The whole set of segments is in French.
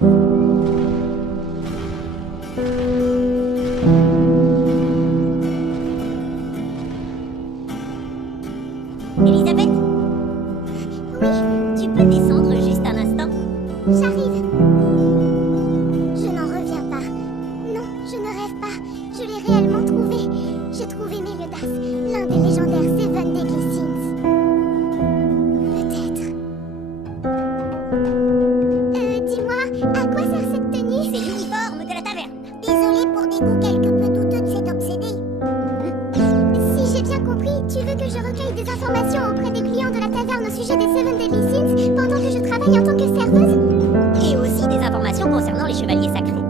Elisabeth? Oui, tu peux descendre juste un instant? J'arrive. Je n'en reviens pas. Non, je ne rêve pas. Je l'ai réellement trouvé. J'ai trouvé Meliodas, l'un des légendaires Seven Deadly Sins. Peut-être. Dis-moi, à quoi sert cette tenue? C'est l'uniforme de la taverne. Désolée pour des goûts quelque peu douteux de cet obsédé. Si j'ai bien compris, tu veux que je recueille des informations auprès des clients de la taverne au sujet des Seven Deadly Sins pendant que je travaille en tant que serveuse? Et aussi des informations concernant les chevaliers sacrés.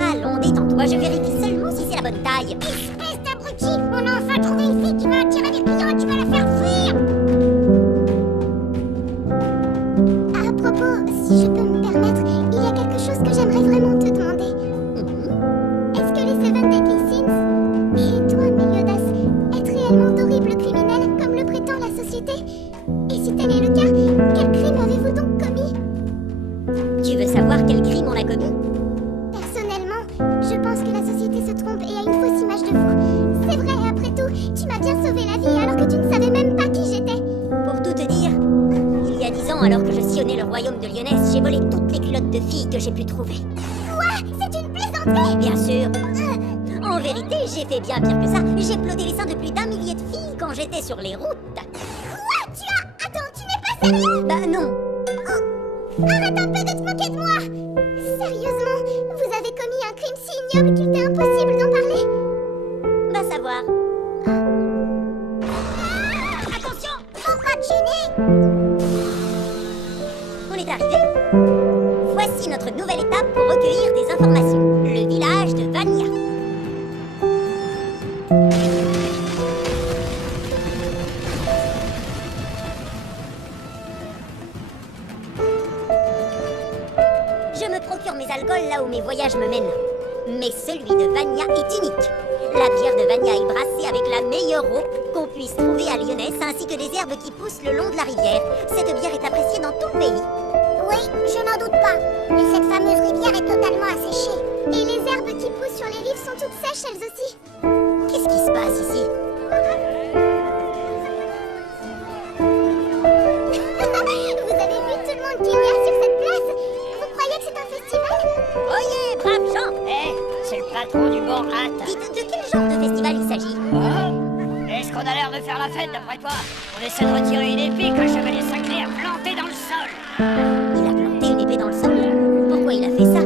Allons, détends-toi, je vérifie seulement si c'est la bonne taille. Espèce d'abruti! On a enfin trouvé une fille qui va attirer les clients et tu vas la faire fuir! À propos, si je peux me permettre, il y a quelque chose que j'aimerais vraiment te demander. Est-ce que les Seven Deadly Sins et toi, Meliodas, êtes réellement d'horribles criminels comme le prétend la société? Et si tel est le cas, quel crime avez-vous donc commis? Tu veux savoir quel crime on a commis? Personnellement, je pense que la société se trompe et a une fausse image de vous. C'est vrai, après tout, tu m'as bien sauvé la vie alors que tu ne savais même pas qui j'étais. Pour tout te dire, il y a 10 ans, alors que je sillonnais le royaume de Lyonesse, j'ai volé toutes les culottes de filles que j'ai pu trouver. Quoi? C'est une plaisanterie? Bien sûr. En vérité, j'ai fait bien pire que ça. J'ai plaudé les seins de plus d'un millier de filles quand j'étais sur les routes. Quoi? Attends, tu n'es pas sérieux? Bah non. Arrête un peu de te moquer de moi! Sérieusement, vous avez commis un crime si ignoble qu'il était impossible d'en parler? Va savoir. Attention! Faut pas te gêner! On est arrivé. Voici notre nouvelle étape pour recueillir des informations. Le village de Vania. Je me procure mes alcools là où mes voyages me mènent. Mais celui de Vania est unique. La bière de Vania est brassée avec la meilleure eau qu'on puisse trouver à Lyonesse, ainsi que des herbes qui poussent le long de la rivière. Cette bière est appréciée dans tout le pays. Oui, je n'en doute pas. Mais cette fameuse rivière est totalement asséchée. Et les herbes qui poussent sur les rives sont toutes sèches elles aussi. Qu'est-ce qui se passe ici? Vous avez vu tout le monde qu'il y a sur cette place? Vous croyez que c'est un festival? Oyez, braves gens! C'est le patron du bon hâte. Dites, de quel genre de festival il s'agit? Est-ce qu'on a l'air de faire la fête d'après toi? On essaie de retirer une épée qu'un chevalier sacré a plantée dans le sol. Il a planté une épée dans le sol? Pourquoi il a fait ça?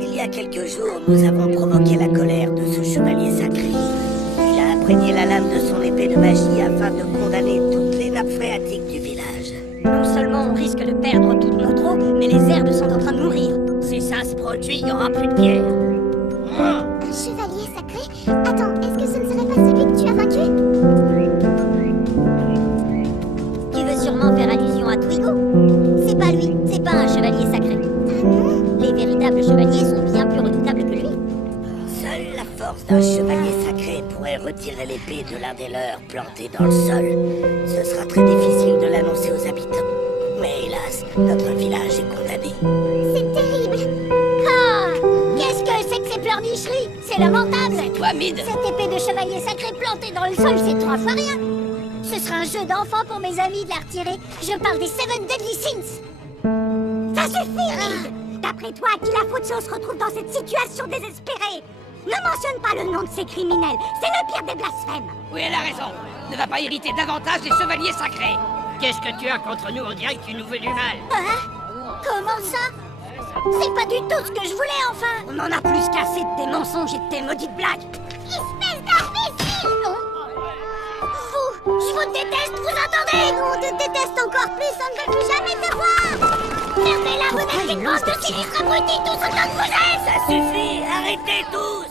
Il y a quelques jours, nous avons provoqué la colère de ce chevalier sacré. Il a imprégné la lame de son épée de magie afin de condamner toutes les nappes phréatiques du village. Non seulement on risque de perdre toute notre eau, mais les herbes sont en train de mourir. Si ça se produit, il n'y aura plus de bière. Un chevalier sacré? Attends, est-ce que ce ne serait pas celui que tu as vaincu? Tu veux sûrement faire allusion à Twigo? C'est pas lui, c'est pas un chevalier sacré. Ah non? Les véritables chevaliers sont bien plus redoutables que lui. Seule la force d'un chevalier sacré pourrait retirer l'épée de l'un des leurs plantée dans le sol. Ce sera très difficile de l'annoncer aux habitants. Mais hélas, notre village est condamné. C'est terrible! Ah! Qu'est-ce que c'est que ces pleurnicheries? C'est lamentable! C'est toi, Mid. Cette épée de chevalier sacré plantée dans le sol, c'est 3 fois rien! Ce sera un jeu d'enfant pour mes amis de la retirer. Je parle des Seven Deadly Sins! Ça suffit, Reed! D'après toi, à qui la faute si on se retrouve dans cette situation désespérée? Ne mentionne pas le nom de ces criminels, c'est le pire des blasphèmes! Oui, elle a raison. Ne va pas irriter davantage les chevaliers sacrés. Qu'est-ce que tu as contre nous? On dirait que tu nous veux du mal. Hein? Comment ça? C'est pas du tout ce que je voulais, enfin! On en a plus qu'assez de tes mensonges et de tes maudites blagues. Espèce d'imbécile! Vous! Je vous déteste, vous entendez? On te déteste encore plus, on ne veut plus jamais te voir! Fermez-la, vous êtes une bande de sinistres abrutis, tous autant que vous êtes! Ça suffit, arrêtez tous!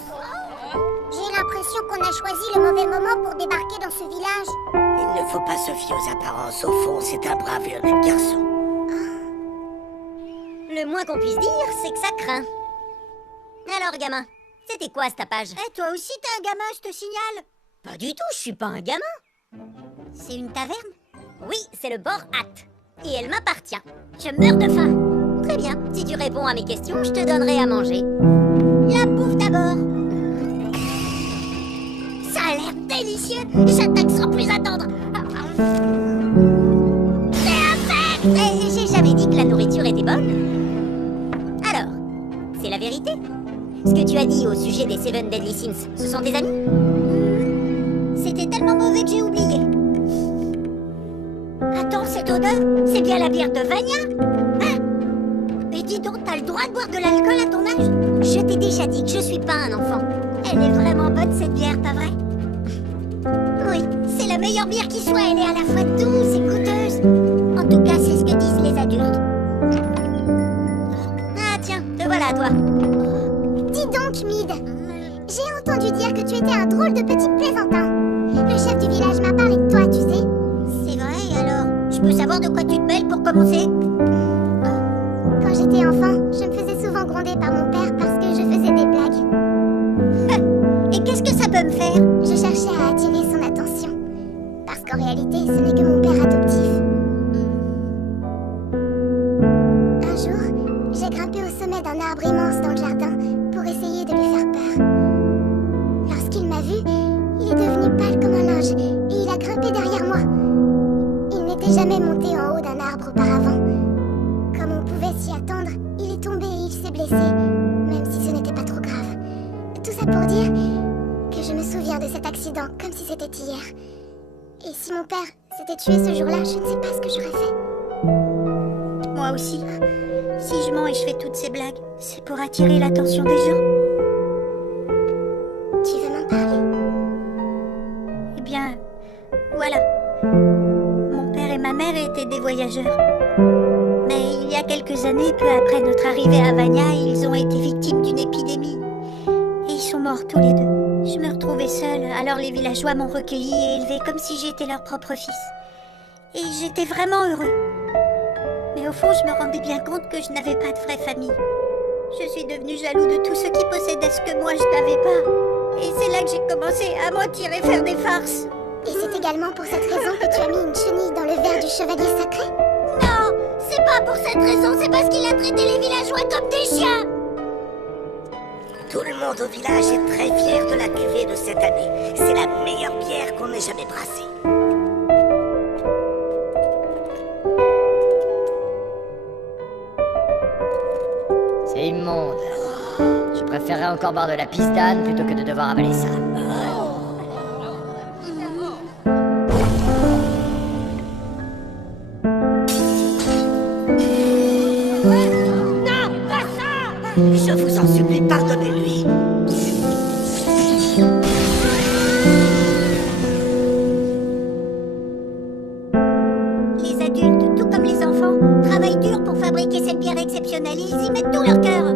J'ai l'impression qu'on a choisi le mauvais moment pour débarquer dans ce village. Il ne faut pas se fier aux apparences. Au fond, c'est un brave et honnête garçon. Le moins qu'on puisse dire, c'est que ça craint. Alors, gamin, c'était quoi ce tapage? Eh, toi aussi t'es un gamin, je te signale. Pas du tout, je suis pas un gamin. C'est une taverne? Oui, c'est le Bord Hâte. Et elle m'appartient. Je meurs de faim. Très bien, si tu réponds réponds à mes questions, je te donnerai à manger. La bouffe d'abord. Ça a l'air délicieux. J'attaque sans plus attendre. J'ai jamais dit que la nourriture était bonne. Alors, c'est la vérité? Ce que tu as dit au sujet des Seven Deadly Sins, ce sont tes amis? C'était tellement mauvais que j'ai oublié. Attends, cette odeur, c'est bien la bière de Vania? Hein? Mais dis donc, t'as le droit de boire de l'alcool à ton âge? Je t'ai déjà dit que je suis pas un enfant. Elle est vraiment bonne cette bière, pas vrai? Oui, c'est la meilleure bière qui soit. Elle est à la fois douce et goûteuse. En tout cas, c'est ce que disent les adultes. Ah tiens, te voilà toi. Dis donc, Mid. J'ai entendu dire que tu étais un drôle de petit plaisantin. Le chef du village m'a parlé de toi, tu sais. C'est vrai, alors? Je peux savoir de quoi tu te mêles pour commencer? Quand j'étais enfant, je me faisais souvent gronder par mon père parce que je faisais des blagues. Et qu'est-ce que ça peut me faire? Je cherchais à attirer son attention. Parce qu'en réalité, ce n'est que mon père adoptif. Un jour, j'ai grimpé au sommet d'un arbre immense dans le jardin pour essayer de lui faire peur. Lorsqu'il m'a vu, il est devenu pâle comme un linge et il a grimpé derrière moi. Il n'était jamais monté en haut d'un arbre auparavant. Comme on pouvait s'y attendre, il est tombé et il s'est blessé, même si ce n'était pas trop grave. Tout ça pour dire que je me souviens de cet accident comme si c'était hier. Et si mon père s'était tué ce jour-là, je ne sais pas ce que j'aurais fait. Moi aussi. Si je mens et je fais toutes ces blagues, c'est pour attirer l'attention des gens. Tu veux m'en parler? Eh bien, voilà. Mon père et ma mère étaient des voyageurs. Mais il y a quelques années, peu après notre arrivée à Vania, ils ont été victimes d'une épidémie. Et ils sont morts tous les deux. Je me retrouvais seule, alors les villageois m'ont recueillie et élevée comme si j'étais leur propre fils. Et j'étais vraiment heureux. Mais au fond, je me rendais bien compte que je n'avais pas de vraie famille. Je suis devenue jaloux de tous ceux qui possédaient ce que moi je n'avais pas. Et c'est là que j'ai commencé à mentir et faire des farces. Et c'est également pour cette raison que tu as mis une chenille dans le verre du chevalier sacré? Non, c'est pas pour cette raison, c'est parce qu'il a traité les villageois comme des chiens. Tout le monde au village est très fier de la cuvée de cette année. C'est la meilleure bière qu'on ait jamais brassée. C'est immonde. Je préférerais encore boire de la pistane plutôt que de devoir avaler ça. Je vous en supplie, pardonnez-lui. Les adultes, tout comme les enfants, travaillent dur pour fabriquer cette bière exceptionnelle. Ils y mettent tout leur cœur.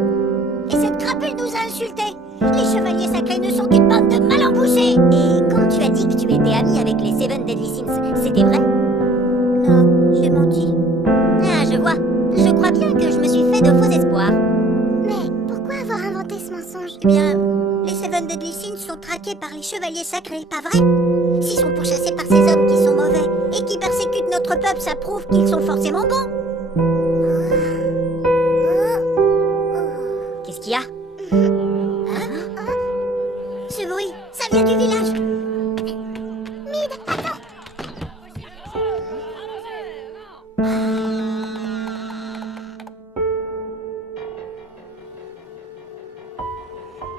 Et cette crapule nous a insultés. Les chevaliers sacrés ne sont qu'une bande de mal embouchés. Et quand tu as dit que tu étais ami avec les Seven Deadly Sins, c'était vrai? Non, j'ai menti. Ah, je vois. Je crois bien que je me suis fait de faux espoirs. Mais pourquoi avoir inventé ce mensonge? Eh bien, les Seven Deadly Sins sont traqués par les chevaliers sacrés, pas vrai? S'ils sont pourchassés par ces hommes qui sont mauvais et qui persécutent notre peuple, ça prouve qu'ils sont forcément bons. Qu'est-ce qu'il y a? Ce bruit, ça vient du village. Mid, attends!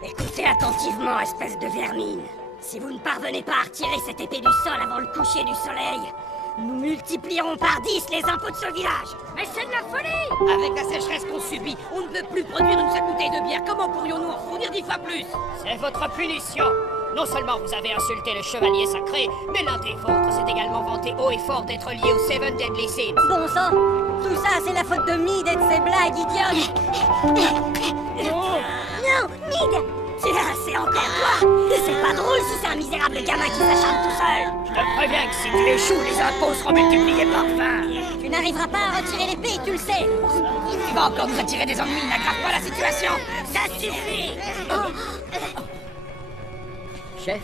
Écoutez attentivement, espèce de vermine. Si vous ne parvenez pas à retirer cette épée du sol avant le coucher du soleil, nous multiplierons par 10 les impôts de ce village. Mais c'est de la folie! Avec la sécheresse qu'on subit, on ne peut plus produire une seule bouteille de bière. Comment pourrions-nous en fournir 10 fois plus? C'est votre punition! Non seulement vous avez insulté le chevalier sacré, mais l'un des vôtres s'est également vanté haut et fort d'être lié aux Seven Deadly Sins. Bon sang! Tout ça, c'est la faute de Mid et de ses blagues idiotes! Non, Mid! C'est encore toi. C'est pas drôle si c'est un misérable gamin qui s'acharne tout seul. Je te préviens que si tu échoues, les impôts seront multipliés par 20. Tu n'arriveras pas à retirer l'épée, tu le sais! Tu vas encore nous attirer des ennuis, n'aggrave pas la situation. Ça suffit. Chef,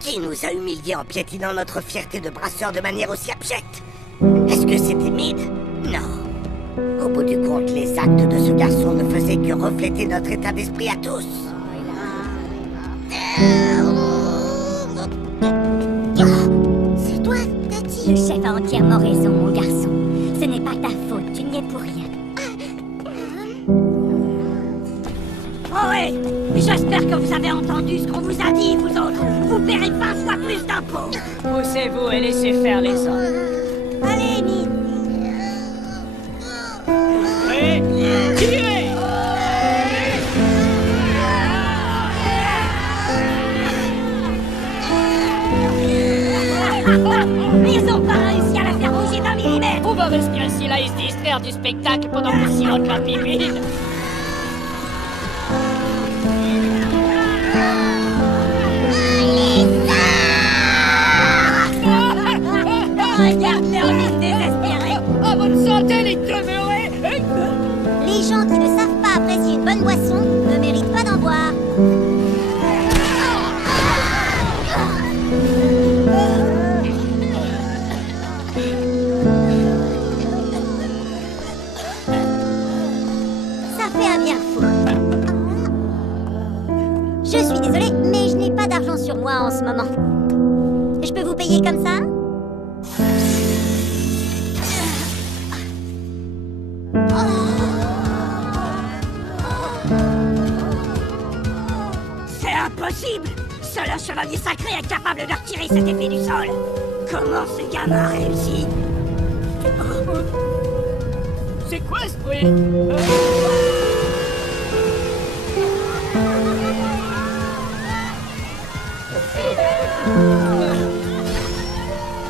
Qui nous a humiliés en piétinant notre fierté de brasseur de manière aussi abjecte? Est-ce que c'était Mid? Non. Au bout du compte, les actes de ce garçon ne faisaient que refléter notre état d'esprit à tous. C'est toi, Daddy. Le chef a entièrement raison, mon garçon. Ce n'est pas ta faute, tu n'y es pour rien. Oh ouais, j'espère que vous avez entendu ce qu'on vous a dit, vous autres. Vous paierez 20 fois plus d'impôts. Poussez-vous et laissez faire les autres. Allez, Mid. Prêt? Tirez! Ils ont pas réussi à la faire bouger d'un millimètre. On va rester assis là et se distraire du spectacle pendant que sirote la pipine. Regarde leur mine désespérée. À votre santé, les demeurés! Les gens qui ne savent pas apprécier une bonne boisson ne méritent pas d'en boire. Ça fait un bien fou. Je suis désolée, mais je n'ai pas d'argent sur moi en ce moment. Je peux vous payer comme ça? C'est impossible. Seul un chevalier sacré est capable de retirer cet épée du sol. Comment ce gamin a réussi? C'est quoi ce bruit?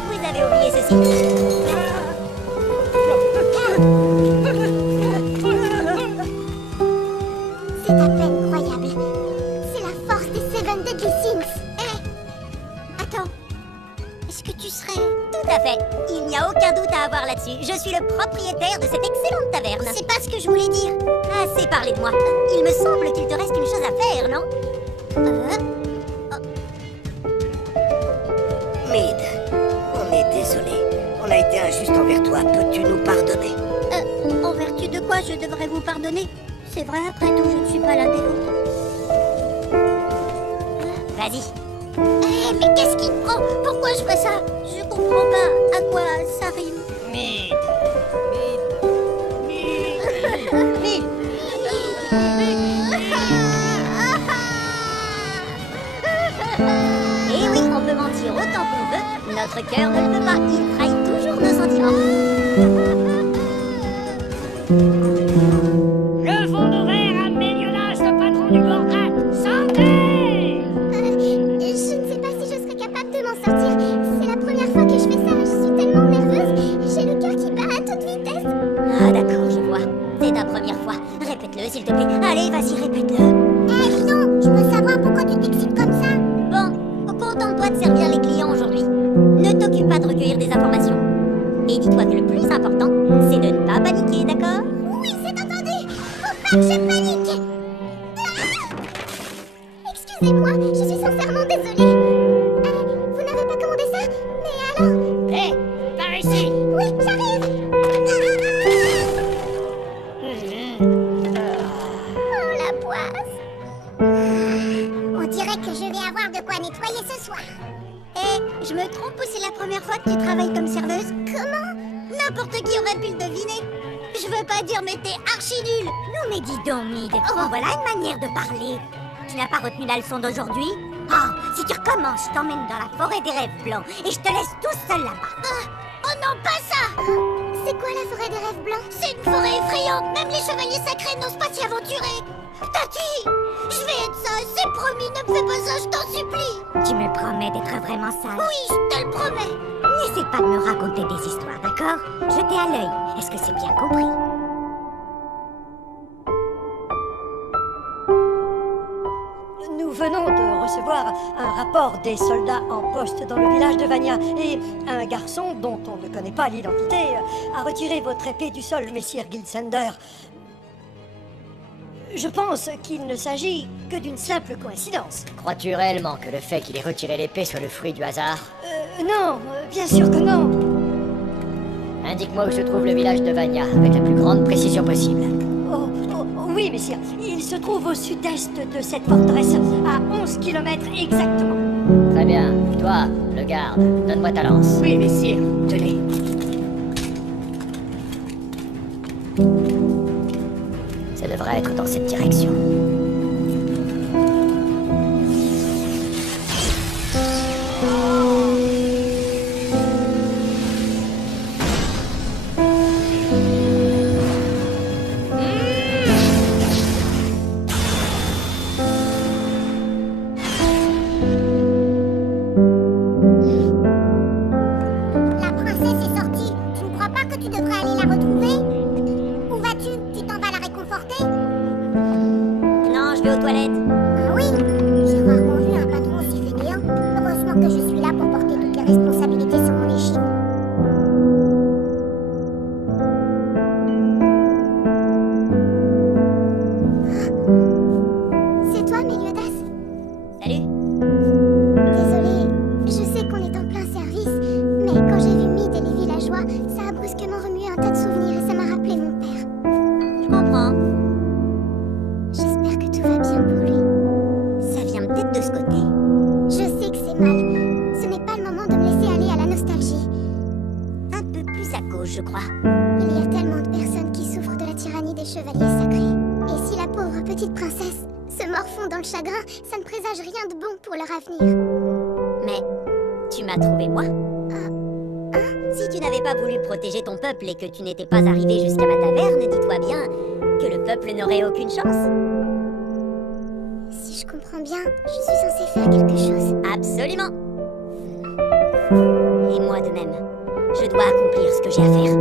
Vous avez oublié ceci. C'est à peine croyable. C'est la force des Seven Deadly Sins. Attends. Est-ce que tu serais... Tout à fait. Il n'y a aucun doute à avoir là-dessus. Je suis le propriétaire de cette excellente taverne. C'est pas ce que je voulais dire. Assez parlé de moi. Il me semble qu'il te reste une chose à faire, non? Mid, on est désolé. On a été injuste envers toi. Peux-tu nous pardonner? En vertu de quoi je devrais vous pardonner? C'est vrai, après tout, je ne suis pas la dévote. Vas-y. Mais qu'est-ce qui me prend? Pourquoi je fais ça? Je comprends pas à quoi ça rime. Mid. Et oui, on peut mentir autant qu'on veut. Notre cœur ne le peut pas. Il trahit toujours nos sentiments. Levons nos verres à Méliodas, le patron du Gorgat. Santé! Je ne sais pas si je serais capable de m'en sortir. C'est la première fois que je fais ça. Je suis tellement nerveuse. J'ai le cœur qui bat à toute vitesse. Ah d'accord, je vois. C'est ta première fois. Répète-le, s'il te plaît. Allez, vas-y, répète-le. Dis donc, je peux savoir pourquoi tu t'excites comme ça? Bon, contente-toi de servir les clients aujourd'hui. Ne t'occupe pas de recueillir des informations. Et dis-toi que le plus important, c'est de ne pas paniquer, d'accord? Oui, c'est entendu. Faut pas que je panique. Excusez-moi, je suis sincèrement désolée. Vous n'avez pas commandé ça? Mais alors? Hé, par ici! Oui, j'arrive. Oh, la poisse. On dirait que je vais avoir de quoi nettoyer ce soir. Je me trompe ou c'est la première fois que tu travailles comme serveuse? Comment? N'importe qui aurait pu le deviner. Je veux pas dire, mais t'es archi nul. Non mais dis donc, Mid. Oh, voilà une manière de parler. Tu n'as pas retenu la leçon d'aujourd'hui? Oh, si tu recommences, je t'emmène dans la forêt des rêves blancs et je te laisse tout seul là-bas. Oh non, pas ça! C'est quoi la forêt des rêves blancs? C'est une forêt effrayante. Même les chevaliers sacrés n'osent pas s'y aventurer. Tati, je vais être sage, c'est promis. Ne me fais pas ça, je t'en supplie. Tu me promets d'être vraiment sage? Oui, je te le promets. N'essaie pas de me raconter des histoires, d'accord? Je t'ai à l'œil. Est-ce que c'est bien compris? Nous venons de recevoir un rapport des soldats en poste dans le village de Vania et un garçon dont on ne connaît pas l'identité a retiré votre épée du sol, messire Gilsander. Je pense qu'il ne s'agit que d'une simple coïncidence. Crois-tu réellement que le fait qu'il ait retiré l'épée soit le fruit du hasard? Non, bien sûr que non. Indique-moi où se trouve le village de Vania, avec la plus grande précision possible. Oui, messire. Il se trouve au sud-est de cette forteresse, à 11 km exactement. Très bien. Toi, le garde, donne-moi ta lance. Oui, messire, tenez. Ça devrait être dans cette direction. La princesse est sortie. Tu ne crois pas que tu devrais aller la retrouver? Où vas-tu? Tu t'en vas la réconforter? Non, je vais aux toilettes. Ah oui? J'ai rarement vu un patron aussi fainéant. Heureusement que je suis là pour porter toutes les responsabilités sur mon échine. C'est toi, Méliodas? Salut. Désolée, je sais qu'on est en plein service, mais quand j'ai vu Mid et les villageois, ça a brusquement remué un tas de souvenirs et ça m'a rappelé mon père. Je comprends. J'espère que tout va bien pour lui. Ça vient peut-être de ce côté. Je sais que c'est mal. Ce n'est pas le moment de me laisser aller à la nostalgie. Un peu plus à gauche, je crois. Il y a tellement de personnes qui souffrent de la tyrannie des chevaliers sacrés. Et si la pauvre petite princesse se morfond dans le chagrin, ça ne présage rien de bon pour leur avenir. Mais tu m'as trouvé moi. Si tu n'avais pas voulu protéger ton peuple et que tu n'étais pas arrivé jusqu'à ma taverne, dis-toi bien que le peuple n'aurait aucune chance. Si je comprends bien, je suis censée faire quelque chose. Absolument. Et moi de même. Je dois accomplir ce que j'ai à faire.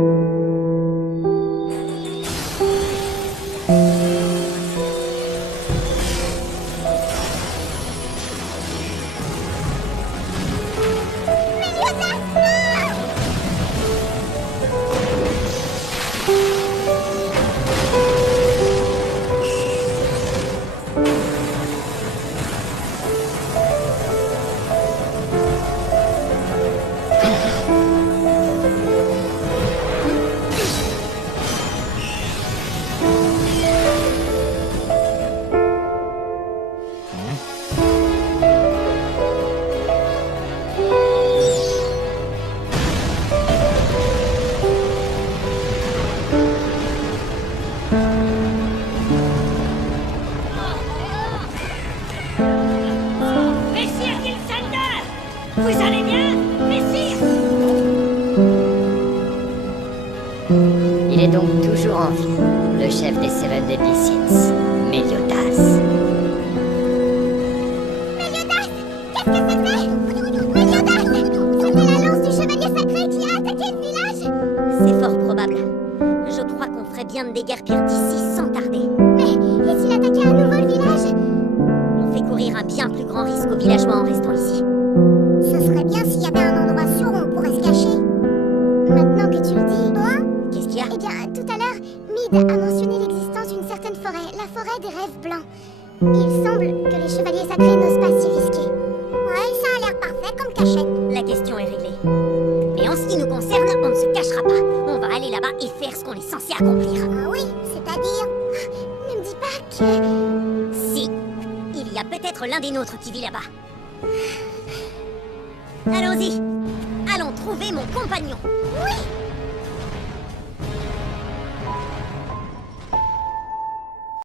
Messire Gilsander! Vous allez bien, messire? Il est donc toujours en vie, le chef des Seven Deadly Sins, Meliodas. Méliodas! Qu'est-ce que c'était? Méliodas! C'était la lance du chevalier sacré qui a attaqué le village? C'est fort probable. Je crois qu'on ferait bien de déguerpir d'ici sans tarder. Mais et s'il attaquait à nouveau le village? On fait courir un bien plus grand risque aux villageois en restant ici. Ce serait bien s'il y avait un endroit sûr où on pourrait se cacher. Maintenant que tu le dis, quoi? Qu'est-ce qu'il y a? Eh bien, tout à l'heure, Mid a mentionné l'existence d'une certaine forêt, la forêt des rêves blancs. Il semble que les chevaliers sacrés n'osent pas s'y risquer. Ouais, ça a l'air parfait comme cachette. La question est réglée. Mais en ce qui nous concerne, on ne se cachera pas. On va aller là-bas et faire ce qu'on est censé accomplir. Ah oui, c'est-à-dire... Ne me dis pas que... Si, il y a peut-être l'un des nôtres qui vit là-bas. Allons-y. Allons trouver mon compagnon. Oui!